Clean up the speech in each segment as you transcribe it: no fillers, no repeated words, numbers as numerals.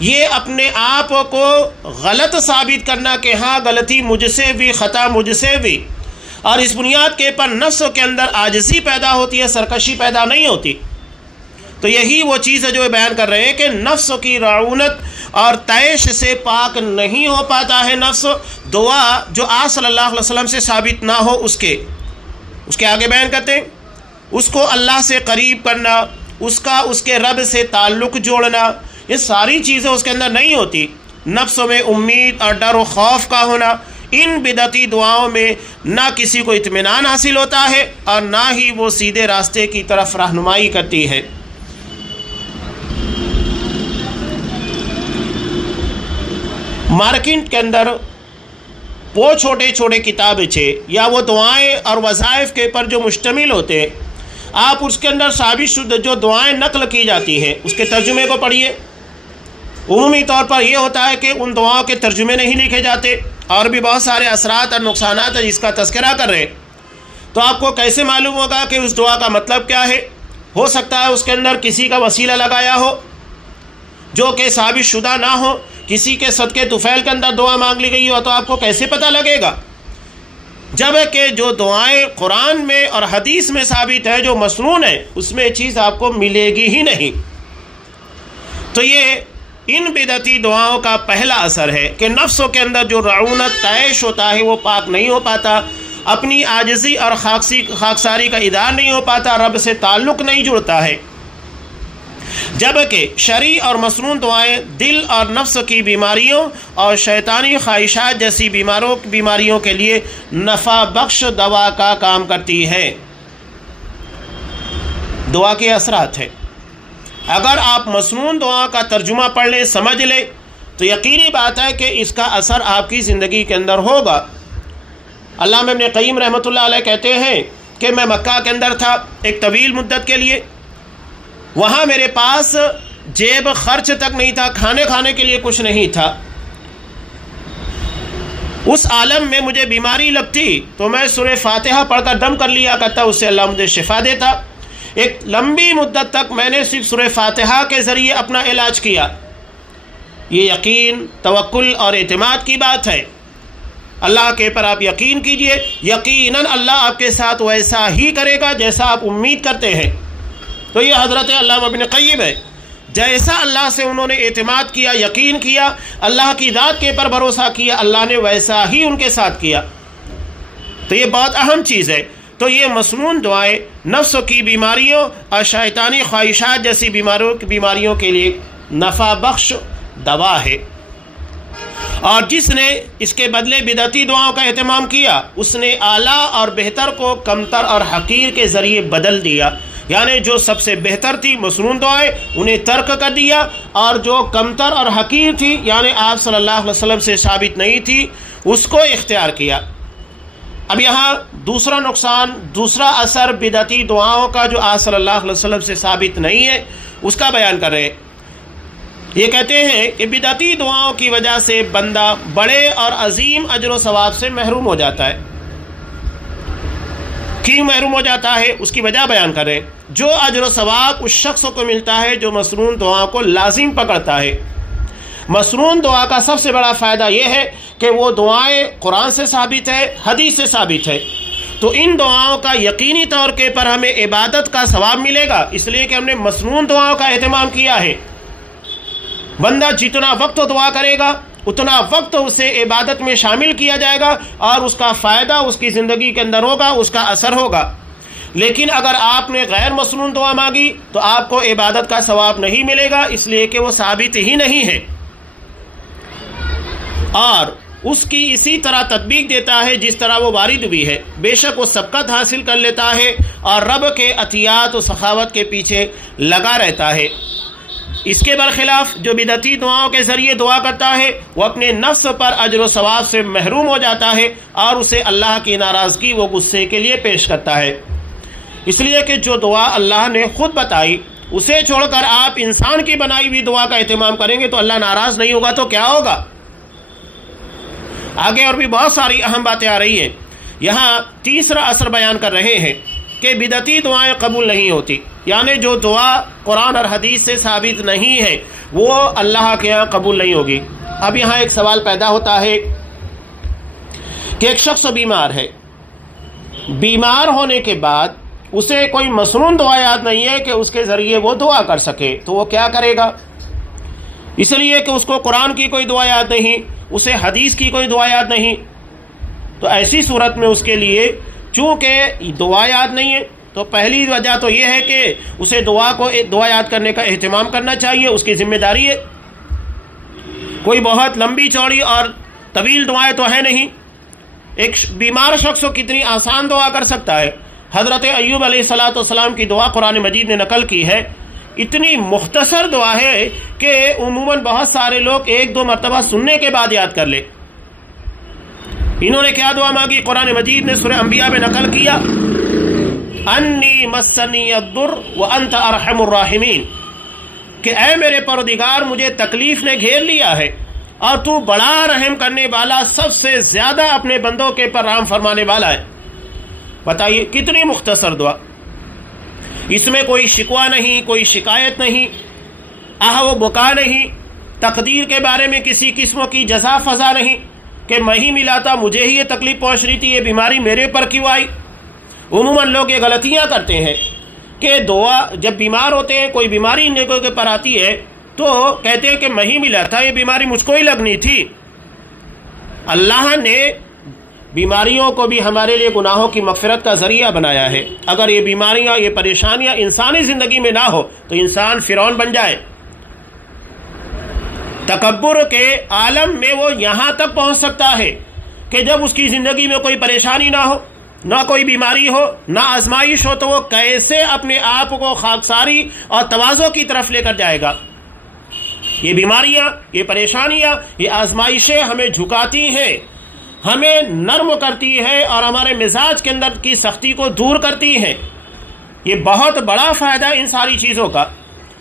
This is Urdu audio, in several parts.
یہ اپنے آپ کو غلط ثابت کرنا کہ ہاں غلطی مجھ سے بھی، خطا مجھ سے بھی، اور اس بنیاد کے پر نفس کے اندر عاجزی پیدا ہوتی ہے، سرکشی پیدا نہیں ہوتی. تو یہی وہ چیز ہے جو بیان کر رہے ہیں کہ نفس کی رعونت اور طیش سے پاک نہیں ہو پاتا ہے نفس. دعا جو آپ صلی اللہ علیہ وسلم سے ثابت نہ ہو اس کے آگے بیان کرتے ہیں اس کو اللہ سے قریب کرنا، اس کے رب سے تعلق جوڑنا، یہ ساری چیزیں اس کے اندر نہیں ہوتی. نفس میں امید اور ڈر و خوف کا ہونا، ان بدعتی دعاؤں میں نہ کسی کو اطمینان حاصل ہوتا ہے اور نہ ہی وہ سیدھے راستے کی طرف رہنمائی کرتی ہے. مارکیٹ کے اندر وہ چھوٹے چھوٹے کتابچے یا وہ دعائیں اور وظائف کے پر جو مشتمل ہوتے ہیں، آپ اس کے اندر ثابت شدہ جو دعائیں نقل کی جاتی ہیں اس کے ترجمے کو پڑھیے. عمومی طور پر یہ ہوتا ہے کہ ان دعاؤں کے ترجمے نہیں لکھے جاتے اور بھی بہت سارے اثرات اور نقصانات ہیں جس کا تذکرہ کر رہے ہیں. تو آپ کو کیسے معلوم ہوگا کہ اس دعا کا مطلب کیا ہے؟ ہو سکتا ہے اس کے اندر کسی کا وسیلہ لگایا ہو جو کہ ثابت شدہ نہ ہو، کسی کے صدقے طفیل کے اندر دعا مانگ لی گئی ہو، تو آپ کو کیسے پتہ لگے گا؟ جب کہ جو دعائیں قرآن میں اور حدیث میں ثابت ہے، جو مسنون ہے، اس میں یہ چیز آپ کو ملے گی ہی نہیں. تو یہ ان بدعتی دعاؤں کا پہلا اثر ہے کہ نفسوں کے اندر جو رعونت طیش ہوتا ہے وہ پاک نہیں ہو پاتا، اپنی عاجزی اور خاکساری کا ادار نہیں ہو پاتا، رب سے تعلق نہیں جڑتا ہے. جبکہ شرعی اور مسنون دعائیں دل اور نفس کی بیماریوں اور شیطانی خواہشات جیسی بیماریوں کے لیے نفع بخش دوا کا کام کرتی ہے. دعا کے اثرات ہیں. اگر آپ مسنون دعا کا ترجمہ پڑھ لیں، سمجھ لیں، تو یقینی بات ہے کہ اس کا اثر آپ کی زندگی کے اندر ہوگا. علامہ ابن قیم رحمۃ اللہ علیہ کہتے ہیں کہ میں مکہ کے اندر تھا ایک طویل مدت کے لیے. وہاں میرے پاس جیب خرچ تک نہیں تھا، کھانے کے لیے کچھ نہیں تھا. اس عالم میں مجھے بیماری لگتی تو میں سورہ فاتحہ پڑھ کر دم کر لیا کرتا، اس سے اللہ مجھے شفا دیتا. ایک لمبی مدت تک میں نے صرف سورہ فاتحہ کے ذریعے اپنا علاج کیا. یہ یقین، توکل اور اعتماد کی بات ہے. اللہ کے پر آپ یقین کیجئے، یقیناً اللہ آپ کے ساتھ ویسا ہی کرے گا جیسا آپ امید کرتے ہیں. تو یہ حضرت علامہ ابن قیم ہے، جیسا اللہ سے انہوں نے اعتماد کیا، یقین کیا، اللہ کی ذات کے پر بھروسہ کیا، اللہ نے ویسا ہی ان کے ساتھ کیا. تو یہ بہت اہم چیز ہے. تو یہ مسنون دعائیں نفس کی بیماریوں اور شیطانی خواہشات جیسی بیماریوں کے لیے نفع بخش دوا ہے. اور جس نے اس کے بدلے بدعتی دعاؤں کا اہتمام کیا، اس نے اعلیٰ اور بہتر کو کمتر اور حقیر کے ذریعے بدل دیا. یعنی جو سب سے بہتر تھی مسنون دعائیں انہیں ترک کر دیا، اور جو کمتر اور حقیر تھی یعنی آپ صلی اللہ علیہ وسلم سے ثابت نہیں تھی اس کو اختیار کیا. اب یہاں دوسرا نقصان، دوسرا اثر بدعتی دعاؤں کا جو آپ صلی اللہ علیہ وسلم سے ثابت نہیں ہے اس کا بیان کر رہے ہیں. یہ کہتے ہیں کہ بدعتی دعاؤں کی وجہ سے بندہ بڑے اور عظیم اجر و ثواب سے محروم ہو جاتا ہے. کیوں محروم ہو جاتا ہے؟ اس کی وجہ بیان کریں. جو اجر و ثواب اس شخص کو ملتا ہے جو مسنون دعا کو لازم پکڑتا ہے. مسنون دعا کا سب سے بڑا فائدہ یہ ہے کہ وہ دعائیں قرآن سے ثابت ہے، حدیث سے ثابت ہے. تو ان دعاؤں کا یقینی طور کے پر ہمیں عبادت کا ثواب ملے گا، اس لیے کہ ہم نے مسنون دعاؤں کا اہتمام کیا ہے. بندہ جتنا وقت دعا کرے گا اتنا وقت اسے عبادت میں شامل کیا جائے گا اور اس کا فائدہ اس کی زندگی کے اندر ہوگا، اس کا اثر ہوگا. لیکن اگر آپ نے غیر مسنون دعا مانگی تو آپ کو عبادت کا ثواب نہیں ملے گا، اس لیے کہ وہ ثابت ہی نہیں ہے. اور اس کی اسی طرح تطبیق دیتا ہے جس طرح وہ وارد ہوئی ہے. بے شک وہ سبقت حاصل کر لیتا ہے اور رب کے عطیات و سخاوت کے پیچھے لگا رہتا ہے. اس کے برخلاف جو بدعتی دعاؤں کے ذریعے دعا کرتا ہے وہ اپنے نفس پر اجر و ثواب سے محروم ہو جاتا ہے اور اسے اللہ کی ناراضگی و غصے کے لیے پیش کرتا ہے. اس لیے کہ جو دعا اللہ نے خود بتائی اسے چھوڑ کر آپ انسان کی بنائی ہوئی دعا کا اہتمام کریں گے تو اللہ ناراض نہیں ہوگا تو کیا ہوگا؟ آگے اور بھی بہت ساری اہم باتیں آ رہی ہیں. یہاں تیسرا اثر بیان کر رہے ہیں کہ بدعتی دعائیں قبول نہیں ہوتی. یعنی جو دعا قرآن اور حدیث سے ثابت نہیں ہے وہ اللہ کے یہاں قبول نہیں ہوگی۔ اب یہاں ایک سوال پیدا ہوتا ہے کہ ایک شخص بیمار ہے، بیمار ہونے کے بعد اسے کوئی مسنون دعا یاد نہیں ہے کہ اس کے ذریعے وہ دعا کر سکے، تو وہ کیا کرے گا؟ اس لیے کہ اس کو قرآن کی کوئی دعا یاد نہیں، اسے حدیث کی کوئی دعا یاد نہیں، تو ایسی صورت میں اس کے لیے چونکہ دعا یاد نہیں ہے تو پہلی وجہ تو یہ ہے کہ اسے دعا یاد کرنے کا اہتمام کرنا چاہیے، اس کی ذمہ داری ہے۔ کوئی بہت لمبی چوڑی اور طویل دعائیں تو ہے نہیں، ایک بیمار شخص کو کتنی آسان دعا کر سکتا ہے۔ حضرت ایوب علیہ السلام کی دعا قرآن مجید نے نقل کی ہے، اتنی مختصر دعا ہے کہ عموماً بہت سارے لوگ ایک دو مرتبہ سننے کے بعد یاد کر لے۔ انہوں نے کیا دعا مانگی؟ قرآن مجید نے سورہ انبیاء میں نقل کیا، انی مسنی الضر وانت ارحم الراحمین، کہ اے میرے پروردگار مجھے تکلیف نے گھیر لیا ہے اور تو بڑا رحم کرنے والا، سب سے زیادہ اپنے بندوں کے پر رحم فرمانے والا ہے۔ بتائیے کتنی مختصر دعا، اس میں کوئی شکوہ نہیں، کوئی شکایت نہیں، آہ و بکا نہیں، تقدیر کے بارے میں کسی قسم کی جزا فضا نہیں کہ میں ہی ملا تھا، مجھے ہی یہ تکلیف پہنچ رہی تھی، یہ بیماری میرے پر کیوں آئی۔ عموماً لوگ یہ غلطیاں کرتے ہیں کہ دعا جب بیمار ہوتے ہیں، کوئی بیماری ان کے پر آتی ہے تو کہتے ہیں کہ میں ہی ملا تھا، یہ بیماری مجھ کو ہی لگنی تھی۔ اللہ نے بیماریوں کو بھی ہمارے لیے گناہوں کی مغفرت کا ذریعہ بنایا ہے۔ اگر یہ بیماریاں، یہ پریشانیاں انسانی زندگی میں نہ ہو تو انسان فرعون بن جائے۔ تکبر کے عالم میں وہ یہاں تک پہنچ سکتا ہے کہ جب اس کی زندگی میں کوئی پریشانی نہ ہو، نہ کوئی بیماری ہو، نہ آزمائش ہو، تو وہ کیسے اپنے آپ کو خاکساری اور تواضع کی طرف لے کر جائے گا۔ یہ بیماریاں، یہ پریشانیاں، یہ آزمائشیں ہمیں جھکاتی ہیں، ہمیں نرم کرتی ہے اور ہمارے مزاج کے اندر کی سختی کو دور کرتی ہیں۔ یہ بہت بڑا فائدہ ان ساری چیزوں کا۔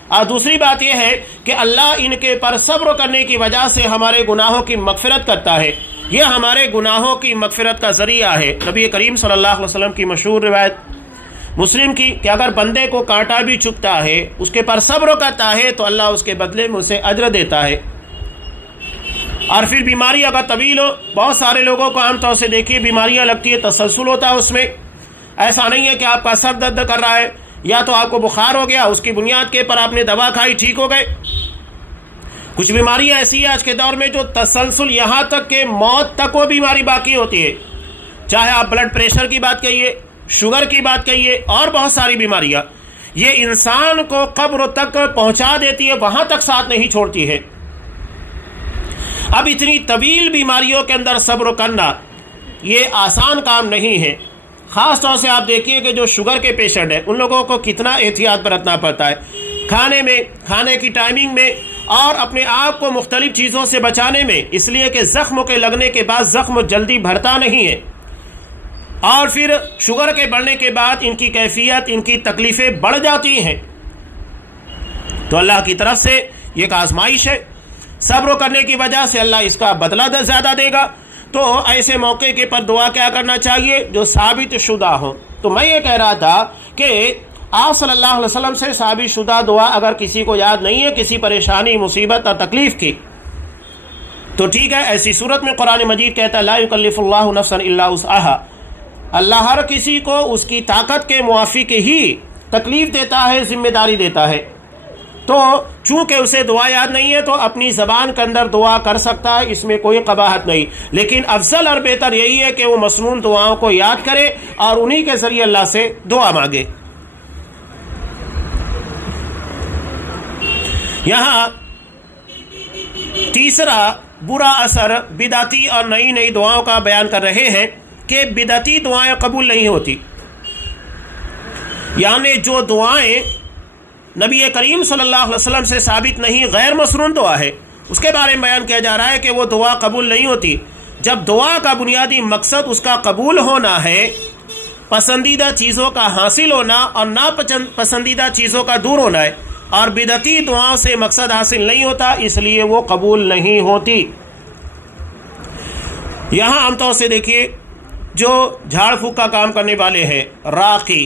اور دوسری بات یہ ہے کہ اللہ ان کے پر صبر کرنے کی وجہ سے ہمارے گناہوں کی مغفرت کرتا ہے، یہ ہمارے گناہوں کی مغفرت کا ذریعہ ہے۔ نبی کریم صلی اللہ علیہ وسلم کی مشہور روایت مسلم کی کہ اگر بندے کو کانٹا بھی چبھتا ہے، اس کے پر صبر کرتا ہے تو اللہ اس کے بدلے میں اسے اجر دیتا ہے۔ اور پھر بیماری اگر طویل ہو، بہت سارے لوگوں کو عام طور سے دیکھیے بیماریاں لگتی ہے، تسلسل ہوتا ہے اس میں، ایسا نہیں ہے کہ آپ کا سر درد کر رہا ہے یا تو آپ کو بخار ہو گیا، اس کی بنیاد کے پر آپ نے دوا کھائی، ٹھیک ہو گئے۔ کچھ بیماریاں ایسی ہیں آج کے دور میں جو تسلسل یہاں تک کہ موت تک وہ بیماری باقی ہوتی ہے، چاہے آپ بلڈ پریشر کی بات کہیے، شوگر کی بات کہیے، اور بہت ساری بیماریاں، یہ انسان کو قبر تک پہنچا دیتی ہے، وہاں تک ساتھ نہیں چھوڑتی ہے۔ اب اتنی طویل بیماریوں کے اندر صبر کرنا یہ آسان کام نہیں ہے۔ خاص طور سے آپ دیکھیے کہ جو شوگر کے پیشنٹ ہیں ان لوگوں کو کتنا احتیاط برتنا پڑتا ہے، کھانے میں، کھانے کی ٹائمنگ میں، اور اپنے آپ کو مختلف چیزوں سے بچانے میں، اس لیے کہ زخم کے لگنے کے بعد زخم جلدی بھرتا نہیں ہے، اور پھر شوگر کے بڑھنے کے بعد ان کی کیفیت، ان کی تکلیفیں بڑھ جاتی ہیں۔ تو اللہ کی طرف سے یہ ایک آزمائش ہے، صبر کرنے کی وجہ سے اللہ اس کا بدلہ زیادہ دے گا۔ تو ایسے موقع کے پر دعا کیا کرنا چاہیے؟ جو ثابت شدہ ہوں۔ تو میں یہ کہہ رہا تھا کہ آپ صلی اللہ علیہ وسلم سے ثابت شدہ دعا اگر کسی کو یاد نہیں ہے، کسی پریشانی، مصیبت اور تکلیف کی، تو ٹھیک ہے، ایسی صورت میں قرآن مجید کہتا ہے لا یکلف اللہ نفسا الا وسعها، اللہ ہر کسی کو اس کی طاقت کے موافق ہی تکلیف دیتا ہے، ذمہ داری دیتا ہے۔ تو چونکہ اسے دعا یاد نہیں ہے تو اپنی زبان کے اندر دعا کر سکتا ہے، اس میں کوئی قباحت نہیں، لیکن افضل اور بہتر یہی ہے کہ وہ مسنون دعاؤں کو یاد کرے اور انہی کے ذریعے اللہ سے دعا مانگے۔ یہاں تیسرا برا اثر بدعتی اور نئی دعاؤں کا بیان کر رہے ہیں کہ بدعتی دعائیں قبول نہیں ہوتی، یعنی جو دعائیں نبی کریم صلی اللہ علیہ وسلم سے ثابت نہیں، غیر مسنون دعا ہے، اس کے بارے میں بیان کیا جا رہا ہے کہ وہ دعا قبول نہیں ہوتی۔ جب دعا کا بنیادی مقصد اس کا قبول ہونا ہے، پسندیدہ چیزوں کا حاصل ہونا اور ناپسندیدہ چیزوں کا دور ہونا ہے، اور بدعتی دعاؤں سے مقصد حاصل نہیں ہوتا، اس لیے وہ قبول نہیں ہوتی۔ یہاں عام طور سے دیکھیے جو جھاڑ پھونک کا کام کرنے والے ہیں، راقی،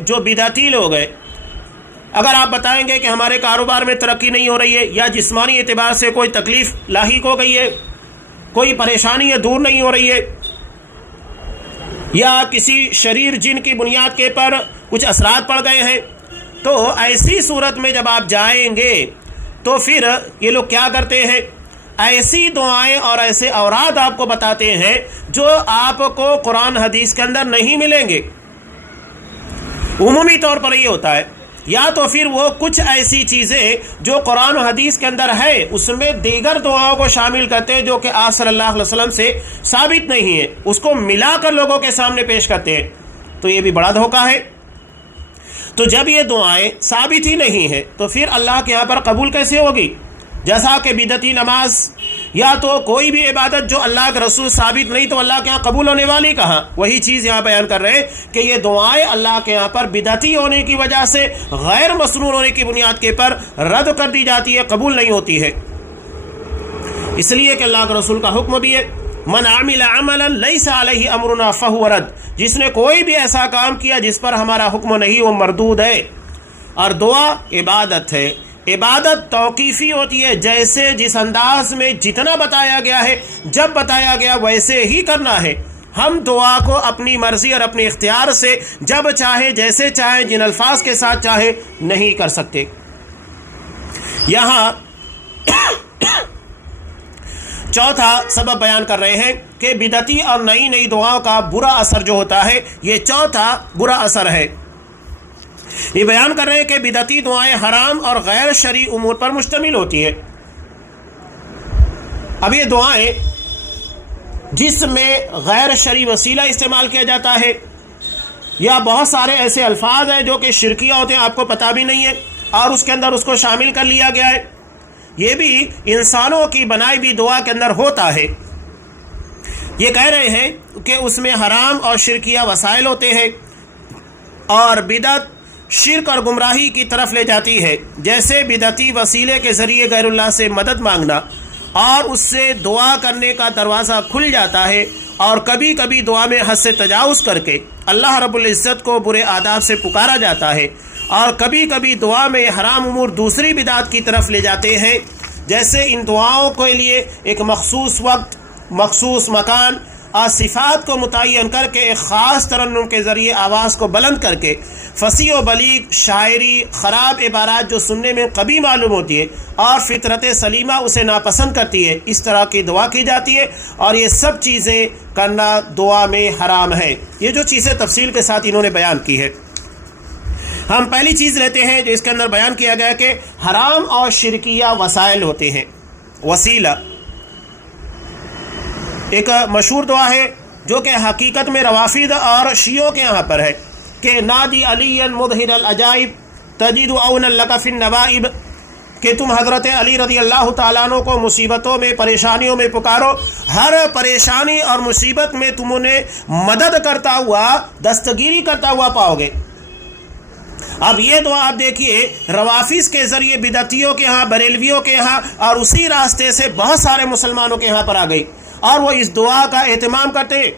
جو بدعتی لوگ ہیں، اگر آپ بتائیں گے کہ ہمارے کاروبار میں ترقی نہیں ہو رہی ہے، یا جسمانی اعتبار سے کوئی تکلیف لاحق ہو گئی ہے، کوئی پریشانی ہے دور نہیں ہو رہی ہے، یا کسی شریر جن کی بنیاد کے پر کچھ اثرات پڑ گئے ہیں، تو ایسی صورت میں جب آپ جائیں گے تو پھر یہ لوگ کیا کرتے ہیں، ایسی دعائیں اور ایسے اوراد آپ کو بتاتے ہیں جو آپ کو قرآن حدیث کے اندر نہیں ملیں گے۔ عمومی طور پر یہ ہوتا ہے، یا تو پھر وہ کچھ ایسی چیزیں جو قرآن و حدیث کے اندر ہے اس میں دیگر دعاؤں کو شامل کرتے ہیں جو کہ آپ صلی اللہ علیہ وسلم سے ثابت نہیں ہے، اس کو ملا کر لوگوں کے سامنے پیش کرتے ہیں، تو یہ بھی بڑا دھوکہ ہے۔ تو جب یہ دعائیں ثابت ہی نہیں ہیں تو پھر اللہ کے یہاں پر قبول کیسے ہوگی؟ جیسا کہ بدعتی نماز یا تو کوئی بھی عبادت جو اللہ کے رسول ثابت نہیں تو اللہ کے یہاں قبول ہونے والی کہاں؟ وہی چیز یہاں بیان کر رہے ہیں کہ یہ دعائیں اللہ کے یہاں پر بدعتی ہونے کی وجہ سے، غیر مسنون ہونے کی بنیاد کے پر رد کر دی جاتی ہے، قبول نہیں ہوتی ہے، اس لیے کہ اللہ کے رسول کا حکم بھی ہے، من عمل عملا لیس علیہ امرنا فہو رد، جس نے کوئی بھی ایسا کام کیا جس پر ہمارا حکم نہیں وہ مردود ہے۔ اور دعا عبادت ہے، عبادت توقیفی ہوتی ہے، جیسے جس انداز میں جتنا بتایا گیا ہے، جب بتایا گیا ویسے ہی کرنا ہے۔ ہم دعا کو اپنی مرضی اور اپنے اختیار سے جب چاہے، جیسے چاہے، جن الفاظ کے ساتھ چاہے نہیں کر سکتے۔ یہاں چوتھا سبب بیان کر رہے ہیں کہ بدعتی اور نئی نئی دعاؤں کا برا اثر جو ہوتا ہے، یہ چوتھا برا اثر ہے۔ یہ بیان کر رہے ہیں کہ بدعتی دعائیں حرام اور غیر شرعی امور پر مشتمل ہوتی ہے۔ اب یہ دعائیں جس میں غیر شرعی وسیلہ استعمال کیا جاتا ہے، یا بہت سارے ایسے الفاظ ہیں جو کہ شرکیہ ہوتے ہیں، آپ کو پتہ بھی نہیں ہے، اور اس کے اندر اس کو شامل کر لیا گیا ہے، یہ بھی انسانوں کی بنائی بھی دعا کے اندر ہوتا ہے۔ یہ کہہ رہے ہیں کہ اس میں حرام اور شرکیہ وسائل ہوتے ہیں، اور بدعت شرک اور گمراہی کی طرف لے جاتی ہے، جیسے بدعتی وسیلے کے ذریعے غیر اللہ سے مدد مانگنا، اور اس سے دعا کرنے کا دروازہ کھل جاتا ہے، اور کبھی کبھی دعا میں حد سے تجاوز کر کے اللہ رب العزت کو برے آداب سے پکارا جاتا ہے، اور کبھی کبھی دعا میں حرام امور دوسری بدعت کی طرف لے جاتے ہیں، جیسے ان دعاؤں کے لیے ایک مخصوص وقت، مخصوص مکان اور صفات کو متعین کر کے ایک خاص ترنم کے ذریعے آواز کو بلند کر کے فصیح و بلیغ شاعری، خراب عبارات جو سننے میں قبیح معلوم ہوتی ہے اور فطرت سلیمہ اسے ناپسند کرتی ہے، اس طرح کی دعا کی جاتی ہے، اور یہ سب چیزیں کرنا دعا میں حرام ہے۔ یہ جو چیزیں تفصیل کے ساتھ انہوں نے بیان کی ہے، ہم پہلی چیز لیتے ہیں جو اس کے اندر بیان کیا گیا کہ حرام اور شرکیہ وسائل ہوتے ہیں۔ وسیلہ ایک مشہور دعا ہے جو کہ حقیقت میں روافض اور شیعوں کے یہاں پر ہے کہ نادی علی مظہر العجائب تجد عون لک فی النوائب، کہ تم حضرت علی رضی اللہ تعالیٰ عنہ کو مصیبتوں میں، پریشانیوں میں پکارو، ہر پریشانی اور مصیبت میں تم انہیں مدد کرتا ہوا، دستگیری کرتا ہوا پاؤ گے۔ اب یہ دعا آپ دیکھیے روافض کے ذریعے بدعتیوں کے ہاں، بریلویوں کے ہاں، اور اسی راستے سے بہت سارے مسلمانوں کے ہاں پر آ گئی، اور وہ اس دعا کا اہتمام کرتے ہیں۔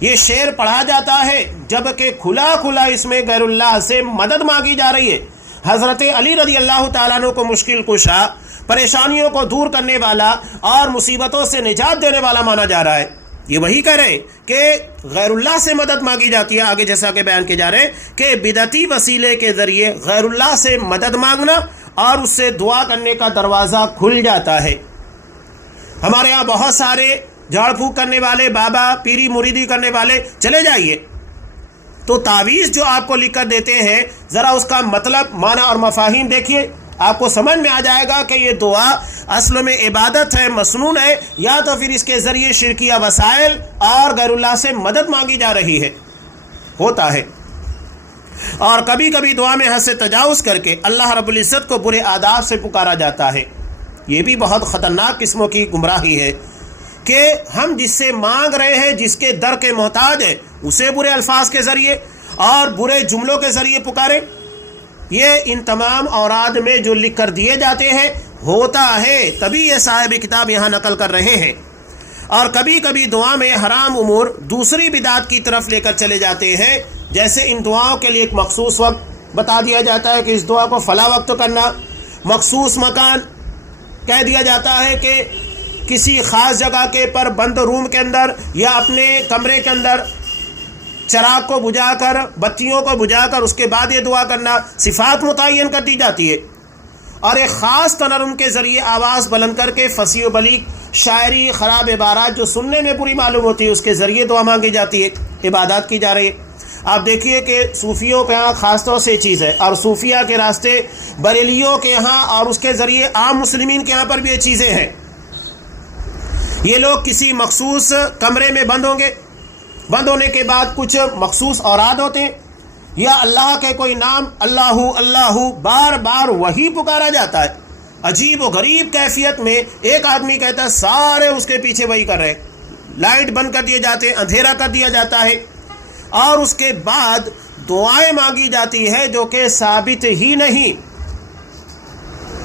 یہ شعر پڑھا جاتا ہے جبکہ کھلا کھلا اس میں غیر اللہ سے مدد مانگی جا رہی ہے۔ حضرت علی رضی اللہ تعالیٰ عنہ کو مشکل کشا، پریشانیوں کو دور کرنے والا اور مصیبتوں سے نجات دینے والا مانا جا رہا ہے۔ یہ وہی کہہ رہے ہیں کہ غیر اللہ سے مدد مانگی جاتی ہے، آگے جیسا کہ بیان کیے جا رہے ہیں کہ بدعتی وسیلے کے ذریعے غیر اللہ سے مدد مانگنا اور اس سے دعا کرنے کا دروازہ کھل جاتا ہے۔ ہمارے ہاں بہت سارے جھاڑ پھونک کرنے والے، بابا پیری مریدی کرنے والے، چلے جائیے تو تعویذ جو آپ کو لکھ کر دیتے ہیں، ذرا اس کا مطلب، معنی اور مفاہیم دیکھیے، آپ کو سمجھ میں آ جائے گا کہ یہ دعا اصل میں عبادت ہے، مسنون ہے، یا تو پھر اس کے ذریعے شرکیہ وسائل اور غیر اللہ سے مدد مانگی جا رہی ہے، ہوتا ہے۔ اور کبھی کبھی دعا میں حد سے تجاوز کر کے اللہ رب العزت کو برے آداب سے پکارا جاتا ہے۔ یہ بھی بہت خطرناک قسموں کی گمراہی ہے کہ ہم جس سے مانگ رہے ہیں، جس کے در کے محتاج ہیں، اسے برے الفاظ کے ذریعے اور برے جملوں کے ذریعے پکاریں۔ یہ ان تمام اوراد میں جو لکھ کر دیے جاتے ہیں ہوتا ہے، تبھی یہ صاحب کتاب یہاں نقل کر رہے ہیں۔ اور کبھی کبھی دعا میں حرام امور دوسری بدعت کی طرف لے کر چلے جاتے ہیں، جیسے ان دعاؤں کے لیے ایک مخصوص وقت بتا دیا جاتا ہے کہ اس دعا کو فلاں وقت کرنا، مخصوص مکان کہہ دیا جاتا ہے کہ کسی خاص جگہ کے پر بند روم کے اندر یا اپنے کمرے کے اندر چراغ کو بجھا کر، بتیوں کو بجھا کر اس کے بعد یہ دعا کرنا، صفات متعین کر دی جاتی ہے، اور ایک خاص تنرم کے ذریعے آواز بلند کر کے فصیح و بلیغ شاعری، خراب عبارات جو سننے میں بری معلوم ہوتی ہے اس کے ذریعے دعا مانگی جاتی ہے، عبادات کی جا رہی ہے۔ آپ دیکھیے کہ صوفیوں کے ہاں خاص طور سے چیز ہے، اور صوفیہ کے راستے بریلیوں کے ہاں اور اس کے ذریعے عام مسلمین کے ہاں پر بھی یہ چیزیں ہیں۔ یہ لوگ کسی مخصوص کمرے میں بند ہوں گے، بند ہونے کے بعد کچھ مخصوص اوراد ہوتے ہیں، یا اللہ کے کوئی نام اللہ اللہ بار بار وہی پکارا جاتا ہے، عجیب و غریب کیفیت میں ایک آدمی کہتا ہے سارے اس کے پیچھے وہی کر رہے ہیں، لائٹ بند کر دیے جاتے ہیں، اندھیرا کر دیا جاتا ہے، اور اس کے بعد دعائیں مانگی جاتی ہے جو کہ ثابت ہی نہیں۔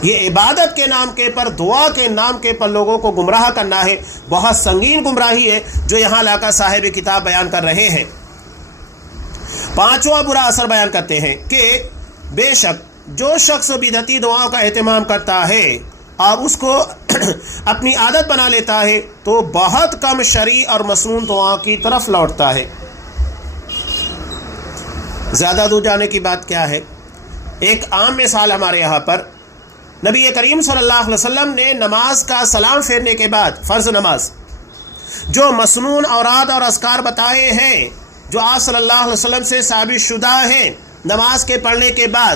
یہ عبادت کے نام کے پر، دعا کے نام کے پر لوگوں کو گمراہ کرنا ہے، بہت سنگین گمراہی ہے جو یہاں لا کر صاحب کتاب بیان کر رہے ہیں۔ پانچواں برا اثر بیان کرتے ہیں کہ بے شک جو شخص بدعتی دعاؤں کا اہتمام کرتا ہے اور اس کو اپنی عادت بنا لیتا ہے تو بہت کم شرعی اور مسنون دعاؤں کی طرف لوٹتا ہے۔ زیادہ دور جانے کی بات کیا ہے؟ ایک عام مثال ہمارے یہاں پر نبی کریم صلی اللہ علیہ وسلم نے نماز کا سلام پھیرنے کے بعد، فرض نماز، جو مسنون اوراد اور اذکار بتائے ہیں جو آپ صلی اللہ علیہ وسلم سے ثابت شدہ ہیں، نماز کے پڑھنے کے بعد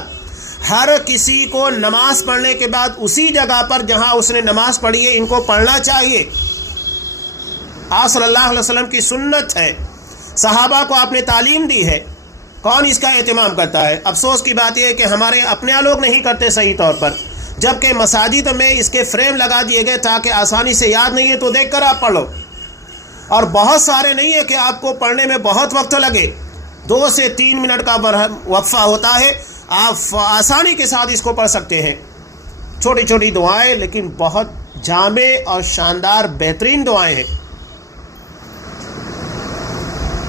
ہر کسی کو نماز پڑھنے کے بعد اسی جگہ پر جہاں اس نے نماز پڑھی ہے ان کو پڑھنا چاہیے۔ آپ صلی اللہ علیہ وسلم کی سنت ہے، صحابہ کو آپ نے تعلیم دی ہے، کون اس کا اہتمام کرتا ہے؟ افسوس کی بات یہ ہے کہ ہمارے اپنے لوگ نہیں کرتے صحیح طور پر، جبکہ مساجد میں اس کے فریم لگا دیے گئے تاکہ آسانی سے یاد نہیں ہے تو دیکھ کر آپ پڑھ لو، اور بہت سارے نہیں ہے کہ آپ کو پڑھنے میں بہت وقت لگے، 2 سے 3 منٹ کا وقفہ ہوتا ہے، آپ آسانی کے ساتھ اس کو پڑھ سکتے ہیں۔ چھوٹی چھوٹی دعائیں لیکن بہت جامع اور شاندار بہترین دعائیں ہیں،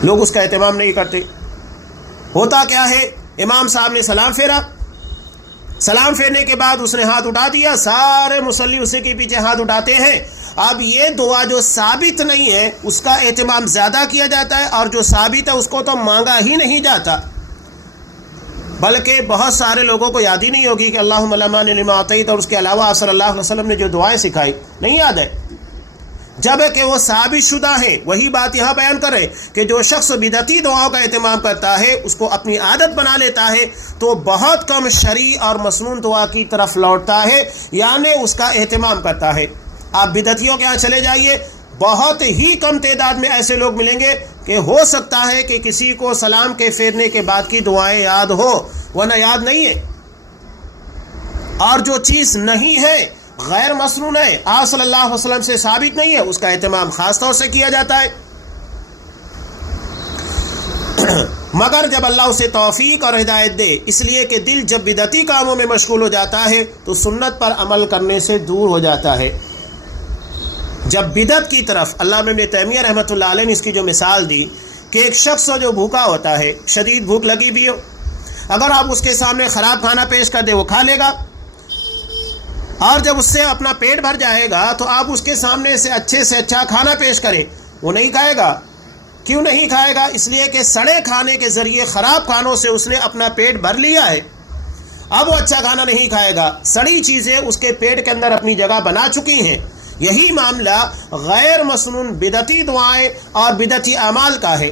لوگ اس کا اہتمام نہیں کرتے۔ ہوتا کیا ہے، امام صاحب نے سلام پھیرا، سلام پھیرنے کے بعد اس نے ہاتھ اٹھا دیا، سارے مصلی اسی کے پیچھے ہاتھ اٹھاتے ہیں۔ اب یہ دعا جو ثابت نہیں ہے اس کا اہتمام زیادہ کیا جاتا ہے، اور جو ثابت ہے اس کو تو مانگا ہی نہیں جاتا، بلکہ بہت سارے لوگوں کو یاد ہی نہیں ہوگی کہ اللہم لا مانع لما اعطیت، اور اس کے علاوہ آپ صلی اللہ علیہ وسلم نے جو دعائیں سکھائی نہیں یاد ہے، جب کہ وہ ثابت شدہ ہیں۔ وہی بات یہاں بیان کر رہے کہ جو شخص بدعتی دعاؤں کا اہتمام کرتا ہے، اس کو اپنی عادت بنا لیتا ہے، تو بہت کم شرعی اور مسنون دعا کی طرف لوٹتا ہے، یعنی اس کا اہتمام کرتا ہے۔ آپ بدعتیوں کے یہاں چلے جائیے، بہت ہی کم تعداد میں ایسے لوگ ملیں گے کہ ہو سکتا ہے کہ کسی کو سلام کے پھیرنے کے بعد کی دعائیں یاد ہو، ورنہ یاد نہیں ہے۔ اور جو چیز نہیں ہے، غیر مسنون ہے، آپ صلی اللہ علیہ وسلم سے ثابت نہیں ہے، اس کا اہتمام خاص طور سے کیا جاتا ہے۔ مگر جب اللہ اسے توفیق اور ہدایت دے، اس لیے کہ دل جب بدعتی کاموں میں مشغول ہو جاتا ہے تو سنت پر عمل کرنے سے دور ہو جاتا ہے۔ جب بدعت کی طرف، علامہ ابن تیمیہ رحمۃ اللہ علیہ نے اس کی جو مثال دی کہ ایک شخص جو بھوکا ہوتا ہے، شدید بھوک لگی بھی ہو، اگر آپ اس کے سامنے خراب کھانا پیش کر دیں وہ کھا لے گا، اور جب اس سے اپنا پیٹ بھر جائے گا تو آپ اس کے سامنے سے اچھا کھانا پیش کریں، وہ نہیں کھائے گا۔ کیوں نہیں کھائے گا؟ اس لیے کہ سڑے کھانے کے ذریعے، خراب کھانوں سے اس نے اپنا پیٹ بھر لیا ہے، اب وہ اچھا کھانا نہیں کھائے گا، سڑی چیزیں اس کے پیٹ کے اندر اپنی جگہ بنا چکی ہیں۔ یہی معاملہ غیر مسنون بدعتی دعائیں اور بدعتی اعمال کا ہے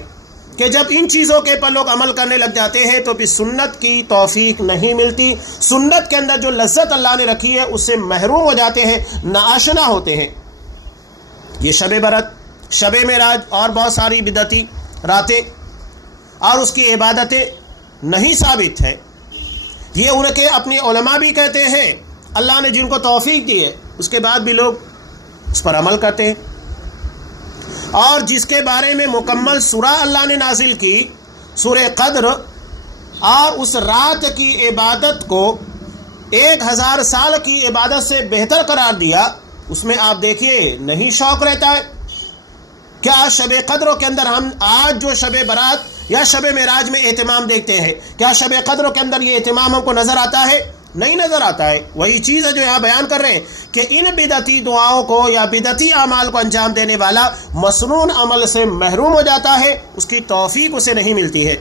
کہ جب ان چیزوں کے پر لوگ عمل کرنے لگ جاتے ہیں تو پھر سنت کی توفیق نہیں ملتی، سنت کے اندر جو لذت اللہ نے رکھی ہے اس سے محروم ہو جاتے ہیں، ناآشنا ہوتے ہیں۔ یہ شب برات، شب معراج اور بہت ساری بدعتی راتیں اور اس کی عبادتیں نہیں ثابت ہیں۔ یہ ان کے اپنے علماء بھی کہتے ہیں، اللہ نے جن کو توفیق دی ہے اس کے بعد بھی لوگ اس پر عمل کرتے ہیں۔ اور جس کے بارے میں مکمل سورہ اللہ نے نازل کی، سورہ قدر، اور اس رات کی عبادت کو 1000 سال کی عبادت سے بہتر قرار دیا، اس میں آپ دیکھیے نہیں شوق رہتا ہے۔ کیا شب قدر کے اندر ہم آج جو شب برات یا شب معراج میں اہتمام دیکھتے ہیں، کیا شب قدر کے اندر یہ اہتمام ہم کو نظر آتا ہے؟ نہیں نظر آتا ہے۔ وہی چیز ہے جو یہاں بیان کر رہے ہیں کہ ان بدعتی دعاؤں کو یا بدعتی اعمال کو انجام دینے والا مسنون عمل سے محروم ہو جاتا ہے، اس کی توفیق اسے نہیں ملتی ہے۔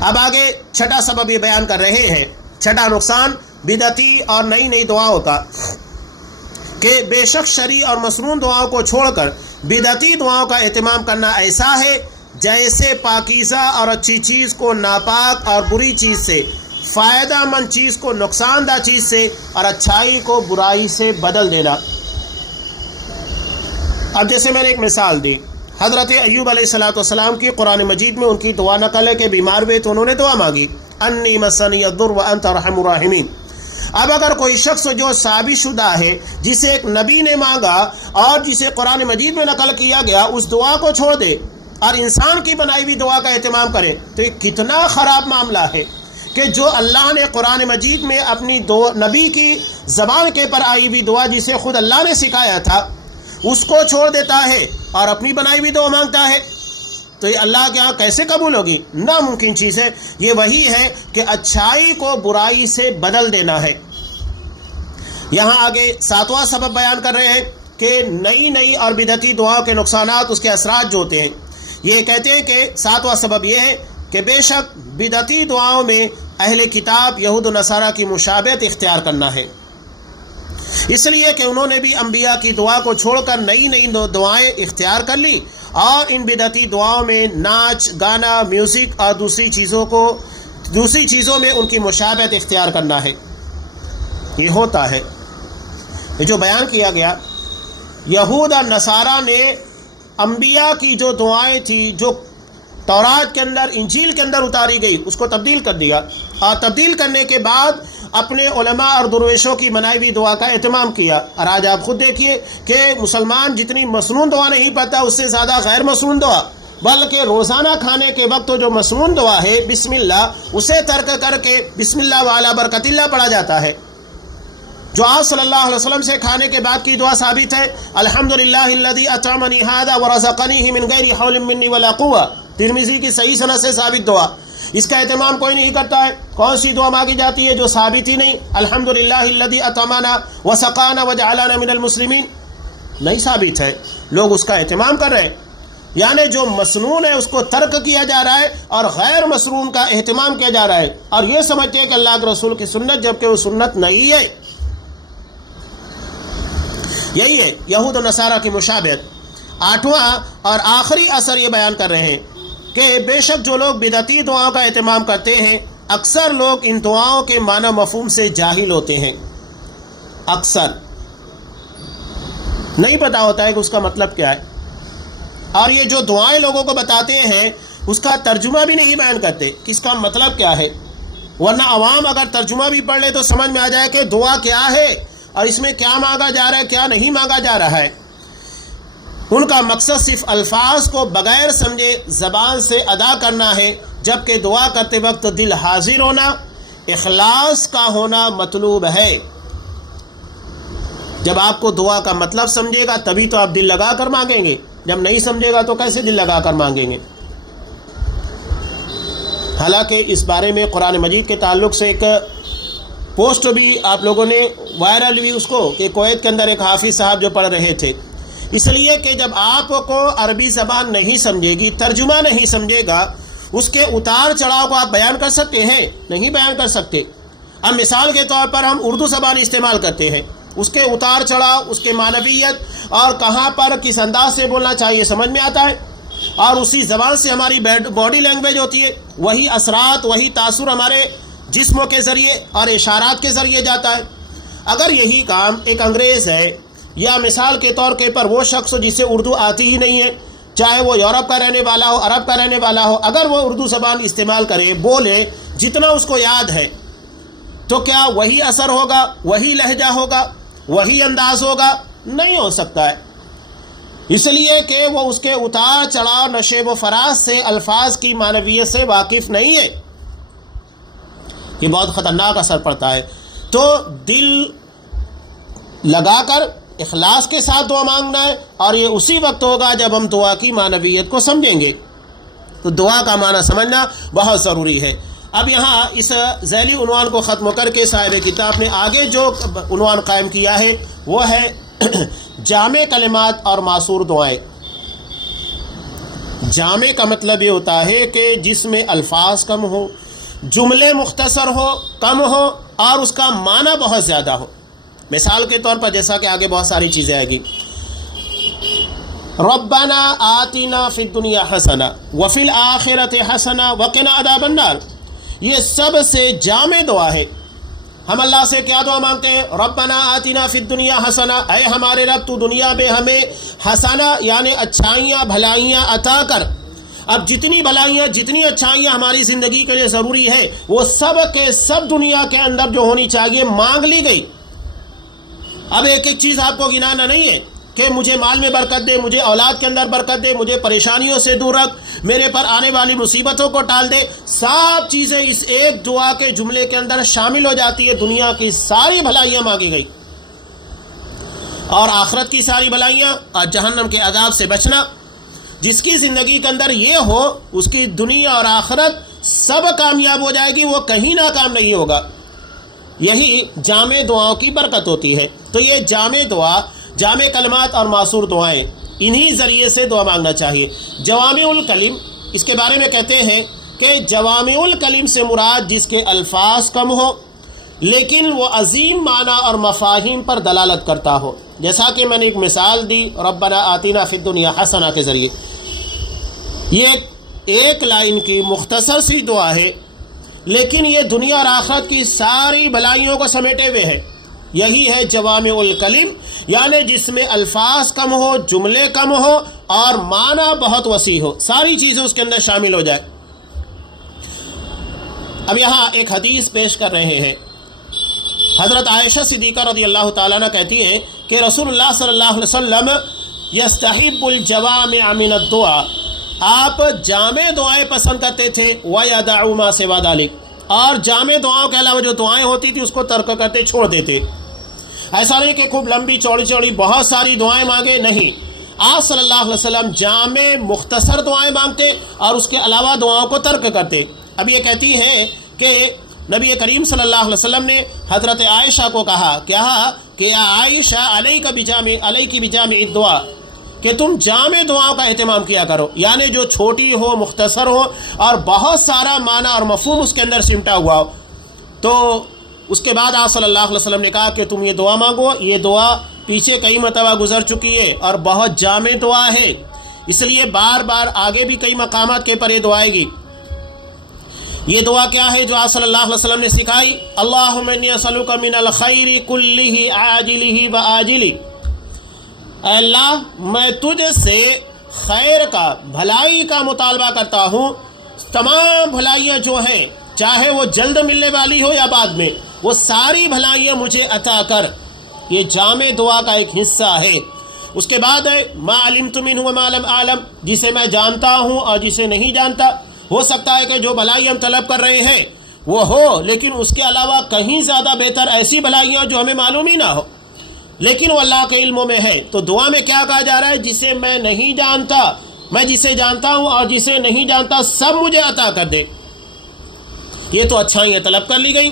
اب آگے چھٹا سبب یہ بیان کر رہے ہیں، چھٹا نقصان بدعتی اور نئی دعاؤں کا، کہ بے شک شرعی اور مسنون دعاؤں کو چھوڑ کر بدعتی دعاؤں کا اہتمام کرنا ایسا ہے جیسے پاکیزہ اور اچھی چیز کو ناپاک اور بری چیز سے، فائدہ مند چیز کو نقصان دہ چیز سے، اور اچھائی کو برائی سے بدل دینا۔ اب جیسے میں نے ایک مثال دی، حضرت ایوب علیہ السلام کی قرآن مجید میں ان کی دعا نقل ہے کہ بیمار ہوئے تو انہوں نے دعا مانگی، انی مسنی الضر وانت ارحم الراحمین۔ اب اگر کوئی شخص جو ثابت شدہ ہے، جسے ایک نبی نے مانگا اور جسے قرآن مجید میں نقل کیا گیا، اس دعا کو چھوڑ دے اور انسان کی بنائی ہوئی دعا کا اہتمام کرے، تو یہ کتنا خراب معاملہ ہے کہ جو اللہ نے قرآن مجید میں اپنی نبی کی زبان کے پر آئی ہوئی دعا جسے خود اللہ نے سکھایا تھا، اس کو چھوڑ دیتا ہے اور اپنی بنائی ہوئی دعا مانگتا ہے، تو یہ اللہ کے ہاں کیسے قبول ہوگی؟ ناممکن چیز ہے۔ یہ وہی ہے کہ اچھائی کو برائی سے بدل دینا ہے۔ یہاں آگے ساتواں سبب بیان کر رہے ہیں کہ نئی اور بدعتی دعاؤں کے نقصانات، اس کے اثرات جو ہوتے ہیں۔ یہ کہتے ہیں کہ ساتواں سبب یہ ہے کہ بے شک بدعتی دعاؤں میں اہل کتاب یہود و نصارہ کی مشابہت اختیار کرنا ہے، اس لیے کہ انہوں نے بھی انبیاء کی دعا کو چھوڑ کر نئی دعائیں اختیار کر لی، اور ان بدعتی دعاؤں میں ناچ گانا، میوزک اور دوسری چیزوں میں ان کی مشابہت اختیار کرنا ہے۔ یہ ہوتا ہے، یہ جو بیان کیا گیا، یہود اور نصارہ نے انبیاء کی جو دعائیں تھی، جو تورات کے اندر، انجیل کے اندر اتاری گئی، اس کو تبدیل کر دیا، اور تبدیل کرنے کے بعد اپنے علماء اور درویشوں کی بنائی ہوئی دعا کا اہتمام کیا۔ اور آج آپ خود دیکھیے کہ مسلمان جتنی مسنون دعا نہیں پڑھتا، اس سے زیادہ غیر مسنون دعا، بلکہ روزانہ کھانے کے وقت جو مسنون دعا ہے بسم اللہ، اسے ترک کر کے بسم اللہ وعلی برکت اللہ پڑھا جاتا ہے۔ جو آپ صلی اللہ علیہ وسلم سے کھانے کے بعد کی دعا ثابت ہے، الحمدللہ الذی اطعمنی ھذا ورزقنیہ من غیر حول منی ولا قوہ، ترمذی کی صحیح سند سے ثابت دعا، اس کا اہتمام کوئی نہیں کرتا ہے۔ کون سی دعا مانگی جاتی ہے جو ثابت ہی نہیں؟ الحمدللہ الذی اطعمنا وسقانا وجعلنا من المسلمین، نہیں ثابت ہے، لوگ اس کا اہتمام کر رہے ہیں۔ یعنی جو مسنون ہے اس کو ترک کیا جا رہا ہے اور غیر مسنون کا اہتمام کیا جا رہا ہے، اور یہ سمجھتے ہیں کہ اللہ کے رسول کی سنت، جبکہ وہ سنت نہیں ہے۔ یہی ہے یہود و نصارہ کی مشابہت۔ آٹھواں اور آخری اثر یہ بیان کر رہے ہیں کہ بے شک جو لوگ بدعتی دعاؤں کا اہتمام کرتے ہیں، اکثر لوگ ان دعاؤں کے معنی مفہوم سے جاہل ہوتے ہیں، اکثر نہیں پتہ ہوتا ہے کہ اس کا مطلب کیا ہے، اور یہ جو دعائیں لوگوں کو بتاتے ہیں اس کا ترجمہ بھی نہیں بیان کرتے کہ اس کا مطلب کیا ہے، ورنہ عوام اگر ترجمہ بھی پڑھ لے تو سمجھ میں آ جائے کہ دعا کیا ہے اور اس میں کیا مانگا جا رہا ہے، کیا نہیں مانگا جا رہا ہے۔ ان کا مقصد صرف الفاظ کو بغیر سمجھے زبان سے ادا کرنا ہے، جبکہ دعا کرتے وقت دل حاضر ہونا، اخلاص کا ہونا مطلوب ہے۔ جب آپ کو دعا کا مطلب سمجھے گا تبھی تو آپ دل لگا کر مانگیں گے، جب نہیں سمجھے گا تو کیسے دل لگا کر مانگیں گے؟ حالانکہ اس بارے میں قرآن مجید کے تعلق سے ایک پوسٹ بھی آپ لوگوں نے وائرل ہوئی اس کو، کہ کویت کے اندر ایک حافظ صاحب جو پڑھ رہے تھے، اس لیے کہ جب آپ کو عربی زبان نہیں سمجھے گی، ترجمہ نہیں سمجھے گا، اس کے اتار چڑھاؤ کو آپ بیان کر سکتے ہیں؟ نہیں بیان کر سکتے۔ اب مثال کے طور پر ہم اردو زبان استعمال کرتے ہیں، اس کے اتار چڑھاؤ، اس کے معنویت اور کہاں پر کس انداز سے بولنا چاہیے سمجھ میں آتا ہے، اور اسی زبان سے ہماری باڈی لینگویج ہوتی ہے، وہی اثرات، وہی تاثر ہمارے جسموں کے ذریعے اور اشارات کے ذریعے جاتا ہے۔ اگر یہی کام ایک انگریز ہے، یا مثال کے طور پر وہ شخص جسے اردو آتی ہی نہیں ہے، چاہے وہ یورپ کا رہنے والا ہو، عرب کا رہنے والا ہو، اگر وہ اردو زبان استعمال کرے، بولے جتنا اس کو یاد ہے، تو کیا وہی اثر ہوگا، وہی لہجہ ہوگا، وہی انداز ہوگا؟ نہیں ہو سکتا ہے، اس لیے کہ وہ اس کے اتار چڑھاؤ، نشیب و فراز سے، الفاظ کی معنویت سے واقف نہیں ہے۔ یہ بہت خطرناک اثر پڑتا ہے۔ تو دل لگا کر اخلاص کے ساتھ دعا مانگنا ہے، اور یہ اسی وقت ہوگا جب ہم دعا کی معنویت کو سمجھیں گے۔ تو دعا کا معنی سمجھنا بہت ضروری ہے۔ اب یہاں اس ذیلی عنوان کو ختم کر کے صاحب کتاب نے آگے جو عنوان قائم کیا ہے وہ ہے جامع کلمات اور معصور دعائیں۔ جامع کا مطلب یہ ہوتا ہے کہ جس میں الفاظ کم ہو، جملے مختصر ہو، کم ہو، اور اس کا معنی بہت زیادہ ہو۔ مثال کے طور پر جیسا کہ آگے بہت ساری چیزیں آئے گی، ربنا آتنا فی الدنیا حسنہ وفی الآخرۃ حسنہ وقنا عذاب النار، یہ سب سے جامع دعا ہے۔ ہم اللہ سے کیا دعا مانگتے ہیں؟ ربنا آتنا فی الدنیا حسنہ، اے ہمارے رب تو دنیا میں ہمیں حسنہ یعنی اچھائیاں بھلائیاں عطا کر۔ اب جتنی بھلائیاں جتنی اچھائیاں ہماری زندگی کے لیے ضروری ہے وہ سب کے سب دنیا کے اندر جو ہونی چاہیے مانگ لی گئی۔ اب ایک ایک چیز آپ کو گنانا نہیں ہے کہ مجھے مال میں برکت دے، مجھے اولاد کے اندر برکت دے، مجھے پریشانیوں سے دور رکھ، میرے پر آنے والی مصیبتوں کو ٹال دے۔ سب چیزیں اس ایک دعا کے جملے کے اندر شامل ہو جاتی ہے۔ دنیا کی ساری بھلائیاں مانگی گئی، اور آخرت کی ساری بھلائیاں، اور جہنم کے عذاب سے بچنا۔ جس کی زندگی کے اندر یہ ہو اس کی دنیا اور آخرت سب کامیاب ہو جائے گی، وہ کہیں ناکام نہیں ہوگا۔ یہی جامع دعاؤں کی برکت ہوتی ہے۔ تو یہ جامع دعا، جامع کلمات اور معصور دعائیں، انہی ذریعے سے دعا مانگنا چاہیے۔ جوامع الکلم، اس کے بارے میں کہتے ہیں کہ جوامع الکلم سے مراد جس کے الفاظ کم ہو لیکن وہ عظیم معنی اور مفاہیم پر دلالت کرتا ہو، جیسا کہ میں نے ایک مثال دی ربنا آتنا فی الدنیا حسنہ کے ذریعے۔ یہ ایک لائن کی مختصر سی دعا ہے، لیکن یہ دنیا اور آخرت کی ساری بھلائیوں کو سمیٹے ہوئے ہے۔ یہی ہے جوامع الکلم، یعنی جس میں الفاظ کم ہو، جملے کم ہو، اور معنی بہت وسیع ہو، ساری چیزیں اس کے اندر شامل ہو جائے۔ اب یہاں ایک حدیث پیش کر رہے ہیں۔ حضرت عائشہ صدیقہ رضی اللہ تعالیٰ عنہ کہتی ہیں کہ رسول اللہ صلی اللہ علیہ وسلم یستحب الجوامع من الدعاء، آپ جامع دعائیں پسند کرتے تھے، وَيَدَعُ مَا سِوَى ذَلِكَ، اور جامع دعاؤں کے علاوہ جو دعائیں ہوتی تھی اس کو ترک کرتے، چھوڑ دیتے۔ ایسا نہیں کہ خوب لمبی چوڑی چوڑی بہت ساری دعائیں مانگے، نہیں، آپ صلی اللہ علیہ وسلم جامع مختصر دعائیں مانگتے اور اس کے علاوہ دعاؤں کو ترک کرتے۔ اب یہ کہتی ہے کہ نبی کریم صلی اللہ علیہ وسلم نے حضرت عائشہ کو کہا کہ عائشہ علیک بجامع الدعاء، کہ تم جامع دعاؤں کا اہتمام کیا کرو، یعنی جو چھوٹی ہو، مختصر ہو، اور بہت سارا معنی اور مفہوم اس کے اندر سمٹا ہوا ہو۔ تو اس کے بعد آپ صلی اللہ علیہ وسلم نے کہا کہ تم یہ دعا مانگو، یہ دعا پیچھے کئی مرتبہ گزر چکی ہے اور بہت جامع دعا ہے، اس لیے بار بار آگے بھی کئی مقامات کے پر یہ دعا آئے گی۔ یہ دعا کیا ہے جو آپ صلی اللہ علیہ وسلم نے سکھائی؟ اللہم انی اسألک من الخیر کلہ عاجلہ و آجلہ، اے اللہ میں تجھ سے خیر کا، بھلائی کا مطالبہ کرتا ہوں، تمام بھلائیاں جو ہیں چاہے وہ جلد ملنے والی ہو یا بعد میں، وہ ساری بھلائیاں مجھے عطا کر۔ یہ جامع دعا کا ایک حصہ ہے۔ اس کے بعد ہے ما علمت منہ وما لم اعلم، جسے میں جانتا ہوں اور جسے نہیں جانتا۔ ہو سکتا ہے کہ جو بھلائی ہم طلب کر رہے ہیں وہ ہو، لیکن اس کے علاوہ کہیں زیادہ بہتر ایسی بھلائیاں جو ہمیں معلوم ہی نہ ہو، لیکن وہ اللہ کے علموں میں ہے۔ تو دعا میں کیا کہا جا رہا ہے؟ جسے میں نہیں جانتا، میں جسے جانتا ہوں اور جسے نہیں جانتا سب مجھے عطا کر دے۔ یہ تو اچھائیاں طلب کر لی گئی۔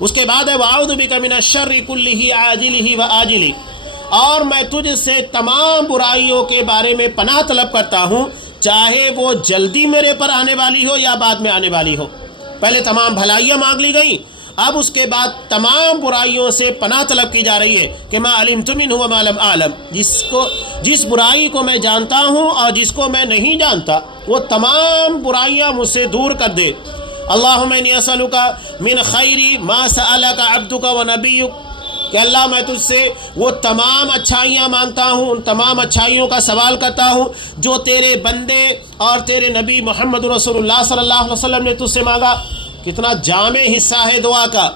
اس کے بعد ہے وَأَعُوذُ بِكَ مِنَ الشَّرِّ كُلِّهِ عَاجِلِهِ وَآجِلِهِ، اور میں تجھ سے تمام برائیوں کے بارے میں پناہ طلب کرتا ہوں، چاہے وہ جلدی میرے پر آنے والی ہو یا بعد میں آنے والی ہو۔ پہلے تمام بھلائیاں مانگ لی گئیں، اب اس کے بعد تمام برائیوں سے پناہ طلب کی جا رہی ہے کہ ما علمت منہ وما لم اعلم، جس برائی کو میں جانتا ہوں اور جس کو میں نہیں جانتا وہ تمام برائیاں مجھ سے دور کر دے۔ اللہم انی اسألک من خیر ما سألک عبدک و نبیک، کہ اللہ میں تجھ سے وہ تمام اچھائیاں مانگتا ہوں، ان تمام اچھائیوں کا سوال کرتا ہوں جو تیرے بندے اور تیرے نبی محمد رسول اللہ صلی اللہ علیہ وسلم نے تجھ سے مانگا۔ کتنا جامع حصہ ہے دعا کا۔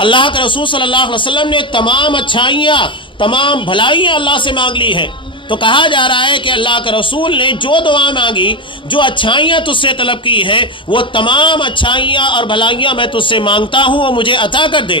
اللہ کے رسول صلی اللہ علیہ وسلم نے تمام اچھائیاں، تمام بھلائیاں اللہ سے مانگ لی ہیں۔ تو کہا جا رہا ہے کہ اللہ کے رسول نے جو دعا مانگی، جو اچھائیاں تجھ سے طلب کی ہیں، وہ تمام اچھائیاں اور بھلائیاں میں تجھ سے مانگتا ہوں، وہ مجھے عطا کر دے۔